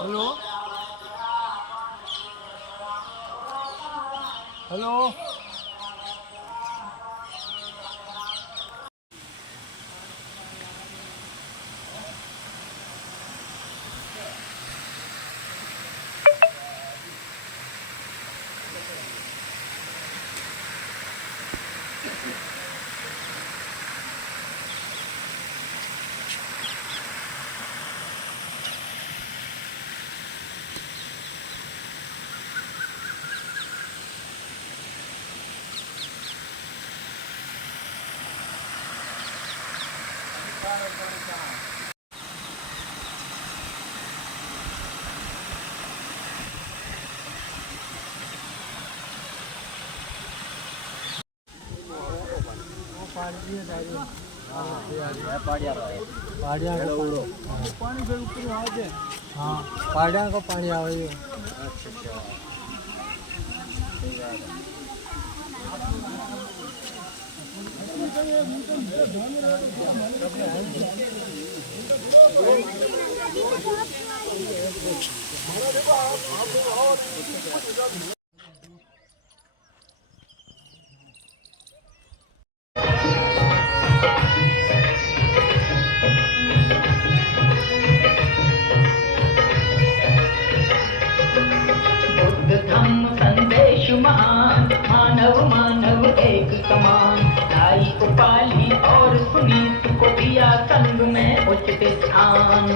Hello hello. पानी फिर ऊपर आ जाए। हाँ पाड़िया को पानी आवे। धम्म संदेश महान, मानव मानव एक समान। लाई उपाली और सुनीत को दिया संग में उचित स्थान।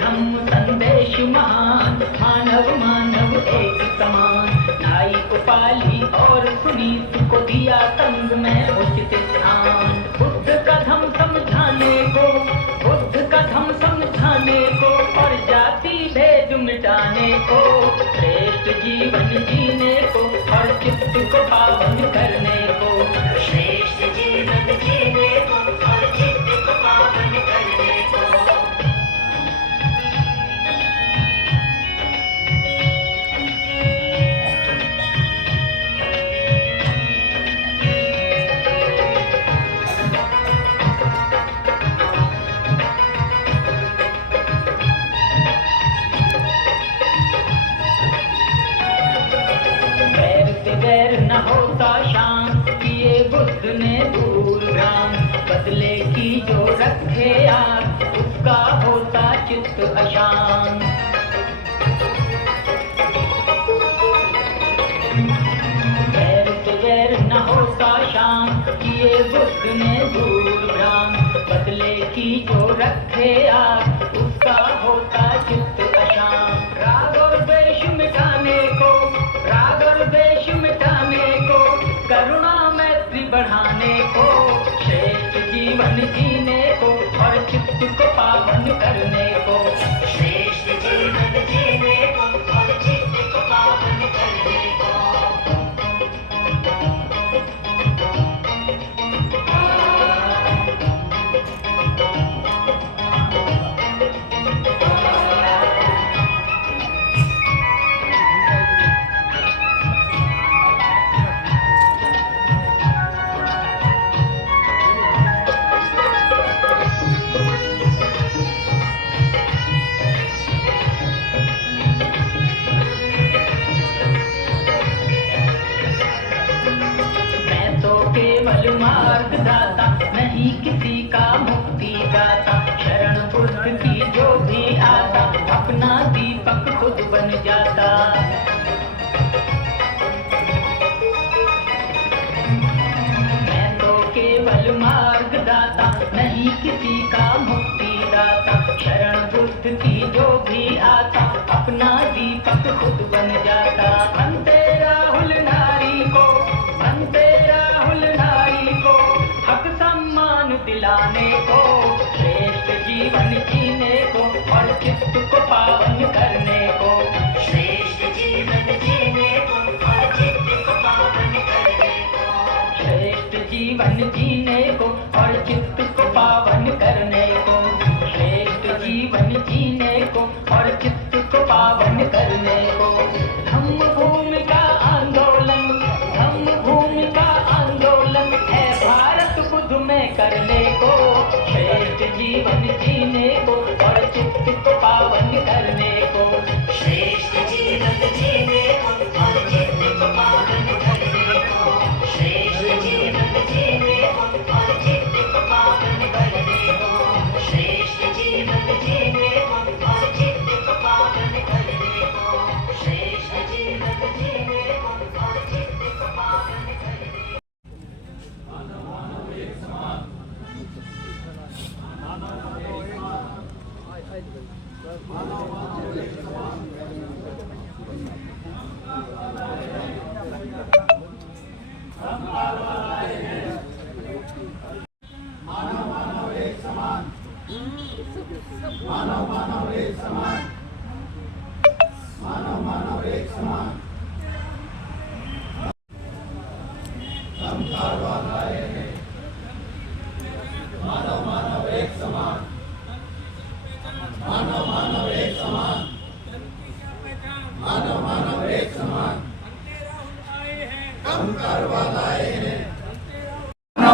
धम्म संदेश महान, मानव मानव एक समान। लाई उपाली और सुनीत को दिया संग में उचित स्थान। बुद्ध का धम्म समझाने को, बुद्ध का धम्म समझाने को और जाति भेद मिटाने को। श्रेष्ठ जीवन जीने को और चित्त को पावन करने को। श्रेष्ठ जीवन जीने को और चित्त को पावन करने को। वैर न होता शांत, किए बुद्ध ने दूर भ्रांत। बदले की जो रखे आग, उसका होता चित्त अशांत। वैर न होता शांत, किए बुद्ध ने दूर भ्रांत। बदले की जो रखे आग, उसका होता चित्त अशांत। राग और द्वेष मिटाने को, राग और द्वेष मिटाने को, करुणा मैत्री बढ़ाने को। श्रेष्ठ जीवन जीने को और चित्त को पावन करने को। श्रेष्ठ जीवन जीने को और चित्त को पावन करने को। केवल मार्ग दाता, नहीं किसी का मुक्ति दाता। शरण बुद्ध की जो भी आता, अपना दीपक खुद बन जाता। मैं तो केवल मार्ग दाता, नहीं किसी का मुक्ति दाता। शरण बुद्ध की जो भी आता, अपना दीपक खुद बन जाता। बनते राहुल नारी को, बनते राहुल नारी को, हक सम्मान दिलाने को। श्रेष्ठ जीवन जीने को और चित्त को पावन करने को। श्रेष्ठ जीवन जीने को और चित्त को पावन करने को। श्रेष्ठ जीवन जीने को और चित्त को पावन करने को। श्रेष्ठ जीवन जीने को और चित्त को पावन करने को। धम्म भूमि का आंदोलन, धम्म भूमि का आंदोलन है भारत बुद्ध में करने को।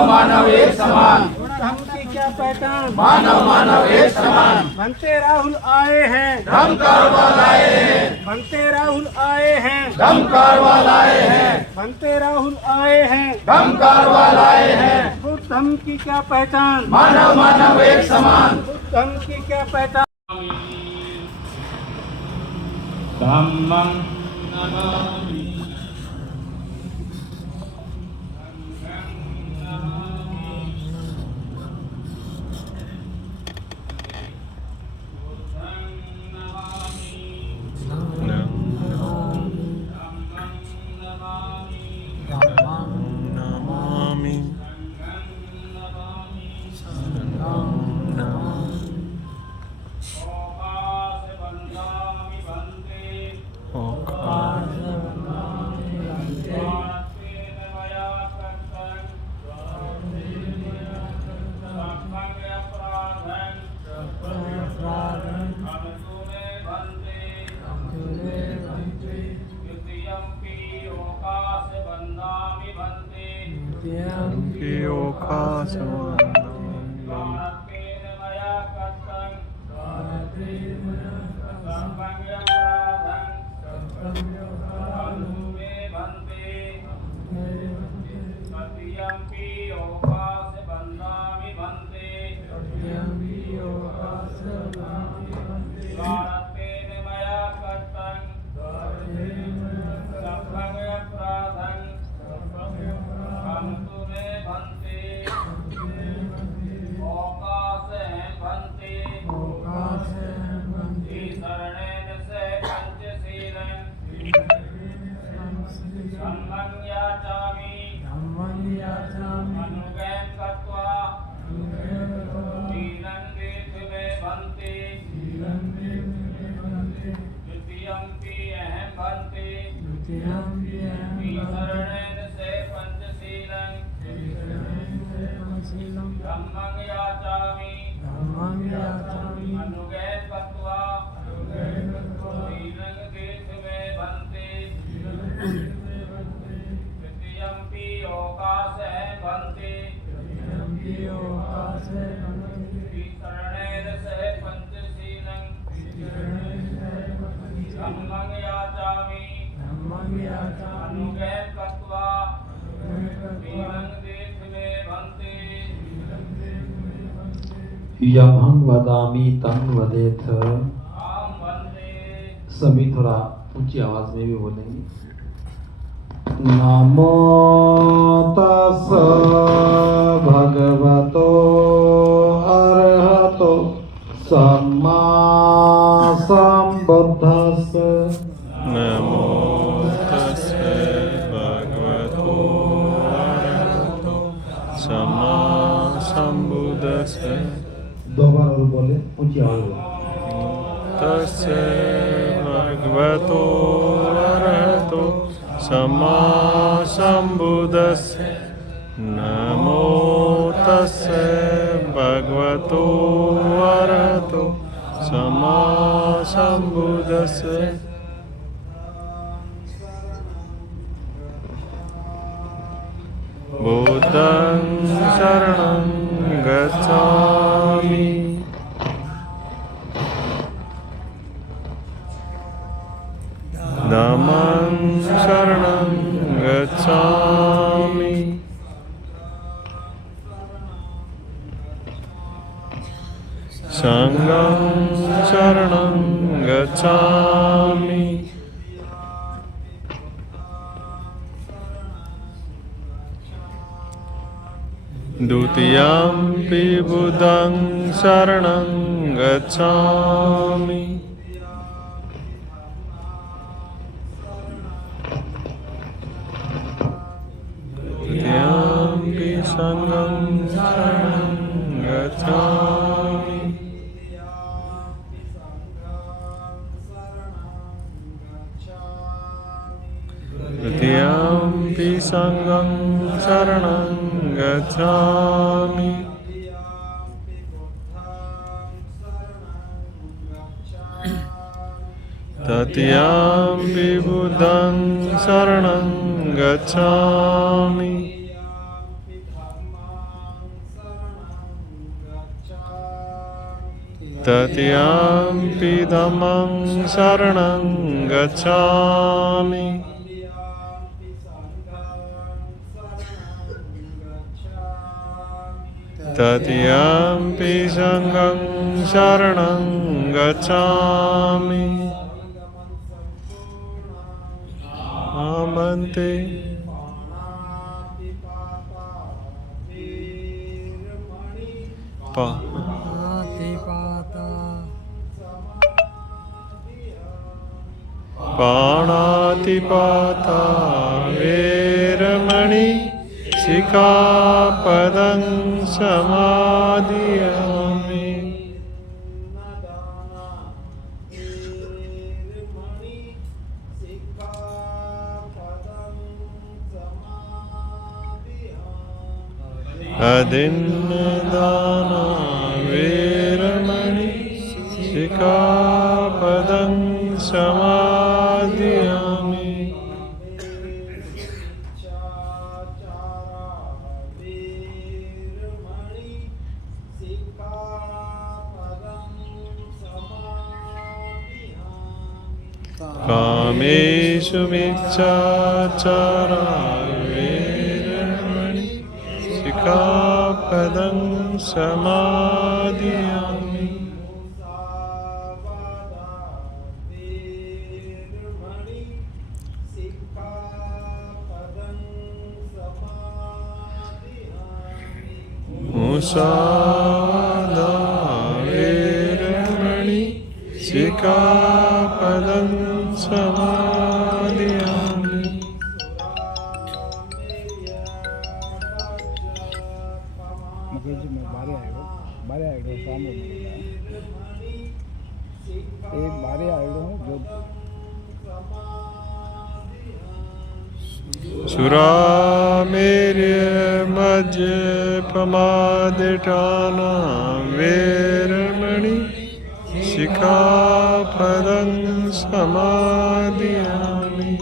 मानव एक समान, धर्म की क्या पहचान, मानव मानव एक समान। बनते राहुल आए हैं, धम कारवा लाए हैं, बनते राहुल आए हैं, धम कारवा लाए हैं, बनते राहुल आए हैं। धम कारवा लाए हैं। बुद्ध धर्म की क्या पहचान, मानव मानव एक समान। बुद्ध धर्म की क्या पहचान। धम्मं नमामि यमहं वदामि तं वदेथ। सभी थोड़ा ऊंची आवाज में भी बोलेंगे। नमो तस् भगवतो अरहतो सम्मा सम्बुद्धस्स। नमो तस्मै भगवतो अरहतो सम्मा सम्बुद्धस्स। दो बार और बोले, ऊंची आवाज में। तस्मै भगवतो अरहतो सम्मा सम्बुद्धस्स। नमो तस्मै भगवतो अरहतो सम्मा सम्बुद्धस्स। बुद्धं शरणं गच्छामि। धम्मं शरणं गच्छामि। संघं शरणं गच्छामि। द्वितीयंपि बुद्धं शरणं गच्छामि। तृतीयंपि संघं शरणं गच्छामि। तृतीयंपि संघं शरणं गच्छामि। तत्यम्पि बुद्धं शरणं गच्छामि तत्यम्पि धम्मं शरणं गच्छामि तत्यम्पि संघं शरणं गच्छामि आमन्ते पाणातिपाता वेरमणि सिक्खापदं समादियामि अदिन्नदाना वेरमणि सिक्खापदं समादियामि कामेषु मिच्छाचारा वेरमणि सिक्खापदं समादियामि मुसावादा वेरमणि सिक्खापदं समादियामि मुकेश जी मैं बारे आएगा सामने एक बारे आएगा हूँ जो सुरामेर्य मज्य पमादिठाना वेरमणि सिक्खापदं समादियामि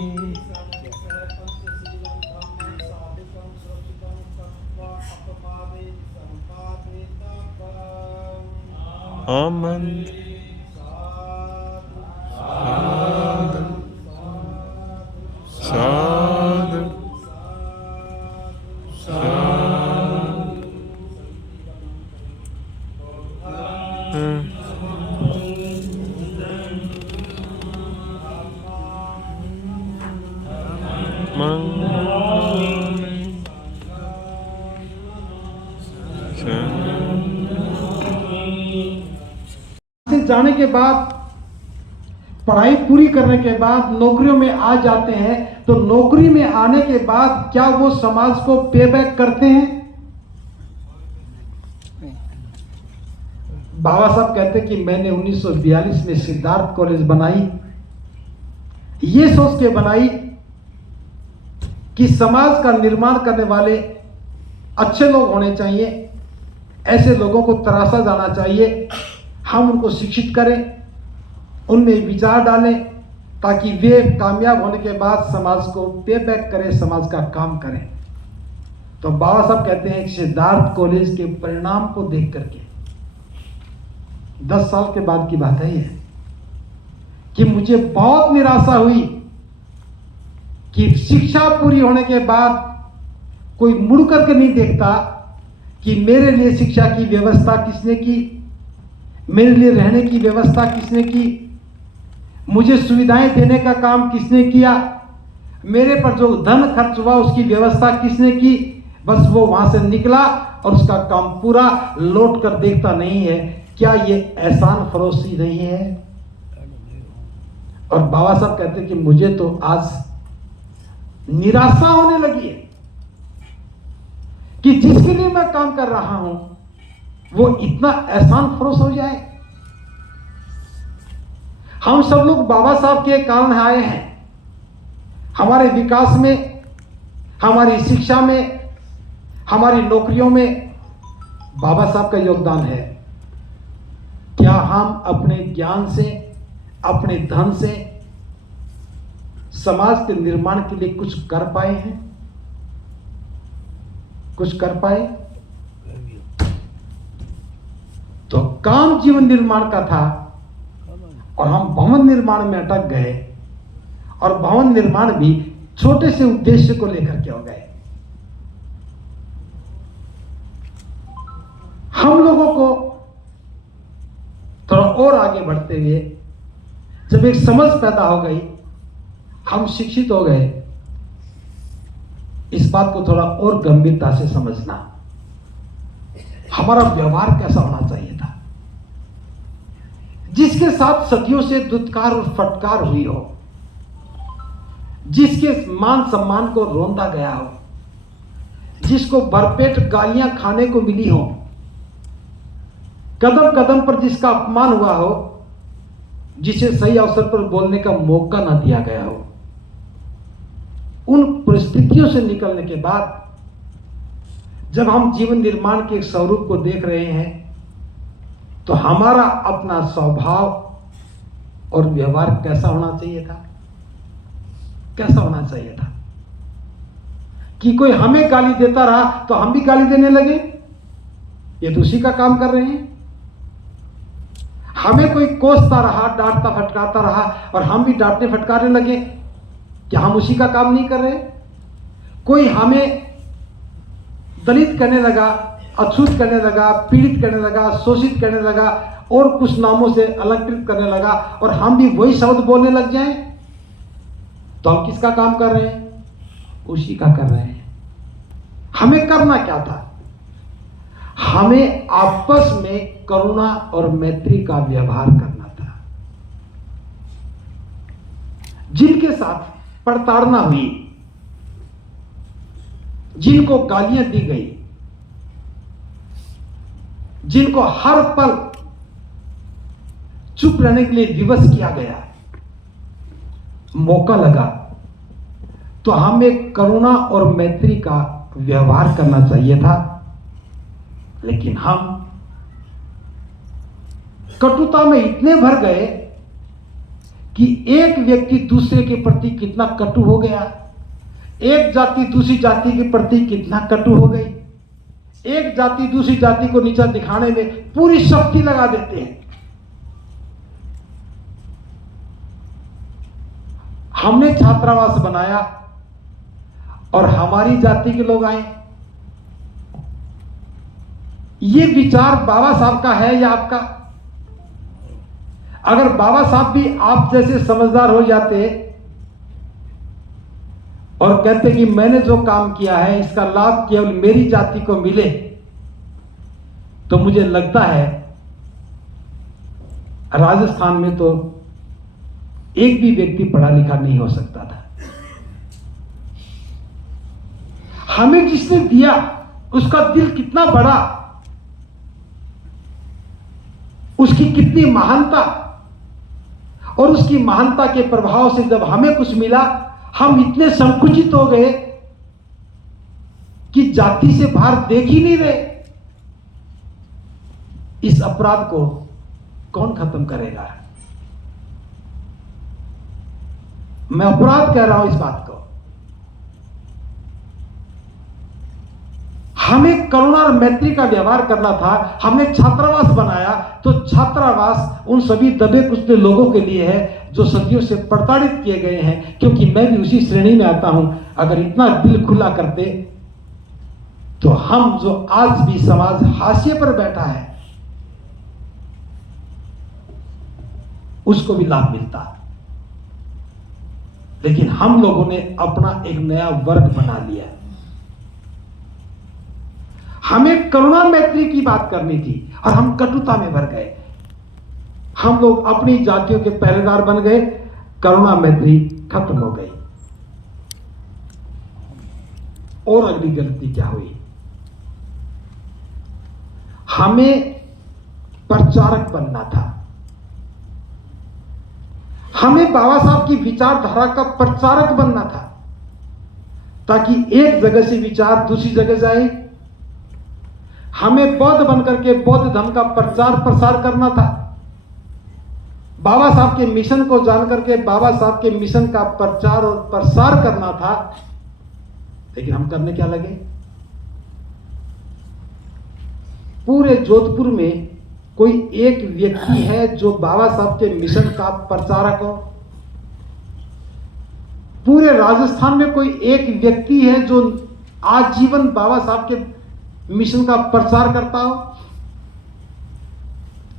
आमन्ते साधु जाने के बाद पढ़ाई पूरी करने के बाद नौकरियों में आ जाते हैं, तो नौकरी में आने के बाद क्या वो समाज को पे बैक करते हैं? बाबा साहब कहते कि मैंने 1942 में सिद्धार्थ कॉलेज बनाई, ये सोच के बनाई कि समाज का निर्माण करने वाले अच्छे लोग होने चाहिए, ऐसे लोगों को तराशा जाना चाहिए, हम उनको शिक्षित करें, उनमें विचार डालें ताकि वे कामयाब होने के बाद समाज को पे बैक करें, समाज का काम करें। तो बाबा साहब कहते हैं कि सिद्धार्थ कॉलेज के परिणाम को देख करके 10 साल के बाद की बात है ये, कि मुझे बहुत निराशा हुई कि शिक्षा पूरी होने के बाद कोई मुड़ करके नहीं देखता कि मेरे लिए शिक्षा की व्यवस्था किसने की, मेरे लिए रहने की व्यवस्था किसने की, मुझे सुविधाएं देने का काम किसने किया, मेरे पर जो धन खर्च हुआ उसकी व्यवस्था किसने की। बस वो वहां से निकला और उसका काम पूरा लौट कर देखता नहीं है। क्या ये एहसान फरोशी नहीं है? और बाबा साहब कहते हैं कि मुझे तो आज निराशा होने लगी है कि जिसके लिए मैं काम कर रहा हूं वो इतना एहसान फरोश हो जाए। हम सब लोग बाबा साहब के कारण आए हैं। हमारे विकास में, हमारी शिक्षा में, हमारी नौकरियों में बाबा साहब का योगदान है। क्या हम अपने ज्ञान से, अपने धन से, समाज के निर्माण के लिए कुछ कर पाए हैं? कुछ कर पाए? तो काम जीवन निर्माण का था और हम भवन निर्माण में अटक गए, और भवन निर्माण भी छोटे से उद्देश्य को लेकर के हो गए। हम लोगों को थोड़ा और आगे बढ़ते हुए जब एक समझ पैदा हो गई, हम शिक्षित हो गए, इस बात को थोड़ा और गंभीरता से समझना, हमारा व्यवहार कैसा होना चाहिए था। जिसके साथ सदियों से दुत्कार और फटकार हुई हो, जिसके मान सम्मान को रोंदा गया हो, जिसको भरपेट गालियां खाने को मिली हो, कदम कदम पर जिसका अपमान हुआ हो, जिसे सही अवसर पर बोलने का मौका ना दिया गया हो, उन परिस्थितियों से निकलने के बाद जब हम जीवन निर्माण के एक स्वरूप को देख रहे हैं, तो हमारा अपना स्वभाव और व्यवहार कैसा होना चाहिए था? कैसा होना चाहिए था कि कोई हमें गाली देता रहा तो हम भी गाली देने लगे? ये तो उसी का काम कर रहे हैं। हमें कोई कोसता रहा, डांटता फटकारता रहा और हम भी डांटने फटकारने लगे, क्या हम उसी का काम नहीं कर रहे? कोई हमें दलित करने लगा, अछूत करने लगा, पीड़ित करने लगा, शोषित करने लगा और कुछ नामों से अलंकृत करने लगा, और हम भी वही शब्द बोलने लग जाएं, तो हम किसका काम कर रहे हैं? उसी का कर रहे हैं। हमें करना क्या था? हमें आपस में करुणा और मैत्री का व्यवहार करना था। जिनके साथ प्रताड़ना हुई, जिनको गालियां दी गई, जिनको हर पल चुप रहने के लिए विवश किया गया, मौका लगा तो हमें करुणा और मैत्री का व्यवहार करना चाहिए था। लेकिन हम कटुता में इतने भर गए कि एक व्यक्ति दूसरे के प्रति कितना कटु हो गया, एक जाति दूसरी जाति के प्रति कितना कटु हो गई, एक जाति दूसरी जाति को नीचा दिखाने में पूरी शक्ति लगा देते हैं। हमने छात्रावास बनाया और हमारी जाति के लोग आए। ये विचार बाबा साहब का है या आपका? अगर बाबा साहब भी आप जैसे समझदार हो जाते और कहते कि मैंने जो काम किया है इसका लाभ केवल मेरी जाति को मिले, तो मुझे लगता है राजस्थान में तो एक भी व्यक्ति पढ़ा लिखा नहीं हो सकता था। हमें जिसने दिया उसका दिल कितना बड़ा, उसकी कितनी महानता, और उसकी महानता के प्रभाव से जब हमें कुछ मिला, हम इतने संकुचित हो गए कि जाति से बाहर देख ही नहीं रहे। इस अपराध को कौन खत्म करेगा? मैं अपराध कह रहा हूं इस बात को। हमें करुणा और मैत्री का व्यवहार करना था। हमने छात्रावास बनाया तो छात्रावास उन सभी दबे कुचले लोगों के लिए है जो सदियों से प्रताड़ित किए गए हैं, क्योंकि मैं भी उसी श्रेणी में आता हूं। अगर इतना दिल खुला करते तो हम जो आज भी समाज हाशिए पर बैठा है उसको भी लाभ मिलता। लेकिन हम लोगों ने अपना एक नया वर्ग बना लिया। हमें करुणा मैत्री की बात करनी थी और हम कटुता में भर गए। हम लोग अपनी जातियों के पहरेदार बन गए, करुणा मैत्री खत्म हो गई। और अगली गलती क्या हुई? हमें प्रचारक बनना था। हमें बाबा साहब की विचारधारा का प्रचारक बनना था, ताकि एक जगह से विचार दूसरी जगह जाए। हमें बौद्ध बनकर के बौद्ध धर्म का प्रचार प्रसार करना था। बाबा साहब के मिशन को जान करके बाबा साहब के मिशन का प्रचार और प्रसार करना था, लेकिन हम करने क्या लगे? पूरे जोधपुर में कोई एक व्यक्ति है जो बाबा साहब के मिशन का प्रचारक हो? पूरे राजस्थान में कोई एक व्यक्ति है जो आजीवन बाबा साहब के मिशन का प्रचार करता हो?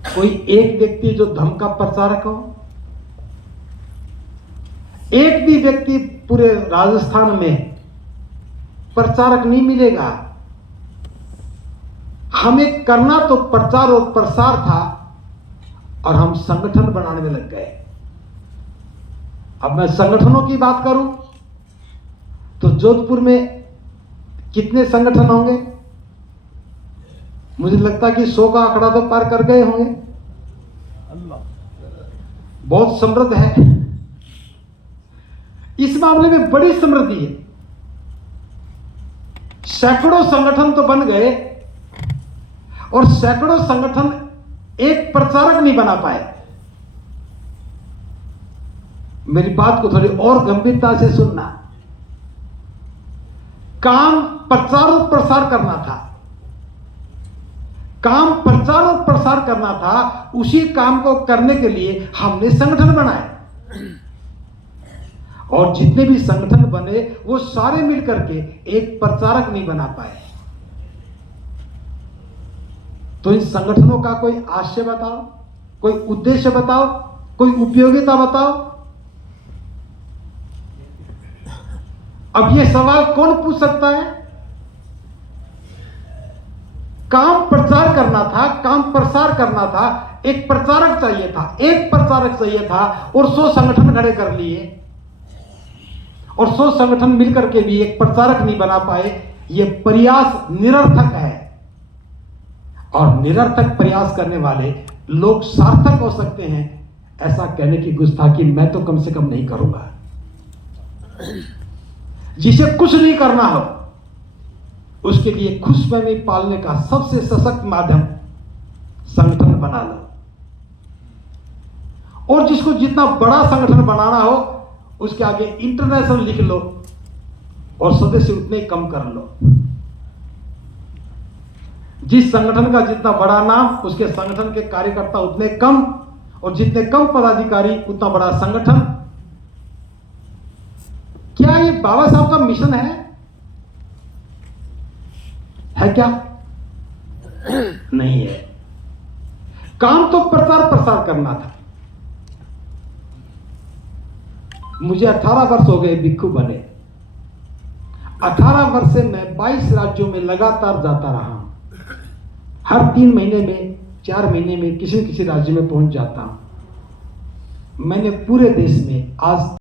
कोई एक व्यक्ति जो धर्म का प्रचारक हो? एक भी व्यक्ति पूरे राजस्थान में प्रचारक नहीं मिलेगा। हमें करना तो प्रचार और प्रसार था और हम संगठन बनाने में लग गए। अब मैं संगठनों की बात करूं तो जोधपुर में कितने संगठन होंगे? मुझे लगता है कि 100 का आंकड़ा तो पार कर गए होंगे। बहुत समृद्ध है, इस मामले में बड़ी समृद्धि है। सैकड़ों संगठन तो बन गए और सैकड़ों संगठन एक प्रचारक नहीं बना पाए। मेरी बात को थोड़ी और गंभीरता से सुनना। काम प्रचार और प्रसार करना था, काम प्रचार और प्रसार करना था। उसी काम को करने के लिए हमने संगठन बनाए और जितने भी संगठन बने वो सारे मिलकर के एक प्रचारक नहीं बना पाए। तो इन संगठनों का कोई आशय बताओ, कोई उद्देश्य बताओ, कोई उपयोगिता बताओ। अब ये सवाल कौन पूछ सकता है? काम प्रचार करना था, काम प्रसार करना था, एक प्रचारक चाहिए था, एक प्रचारक चाहिए था और 100 संगठन खड़े कर लिए और 100 संगठन मिलकर के भी एक प्रचारक नहीं बना पाए। ये प्रयास निरर्थक है और निरर्थक प्रयास करने वाले लोग सार्थक हो सकते हैं, ऐसा कहने की गुस्ताखी मैं तो कम से कम नहीं करूंगा। जिसे कुछ नहीं करना हो उसके लिए खुशफहमी पालने का सबसे सशक्त माध्यम संगठन बना लो, और जिसको जितना बड़ा संगठन बनाना हो उसके आगे इंटरनेशनल लिख लो और सदस्य उतने कम कर लो। जिस संगठन का जितना बड़ा नाम उसके संगठन के कार्यकर्ता उतने कम, और जितने कम पदाधिकारी उतना बड़ा संगठन। क्या ये बाबा साहब का मिशन है क्या? नहीं है। काम तो प्रचार प्रसार करना था। मुझे 18 वर्ष हो गए भिक्षु बने। 18 वर्ष से मैं 22 राज्यों में लगातार जाता रहा हूं। हर 3 महीने में, 4 महीने में किसी न किसी राज्य में पहुंच जाता हूं। मैंने पूरे देश में आज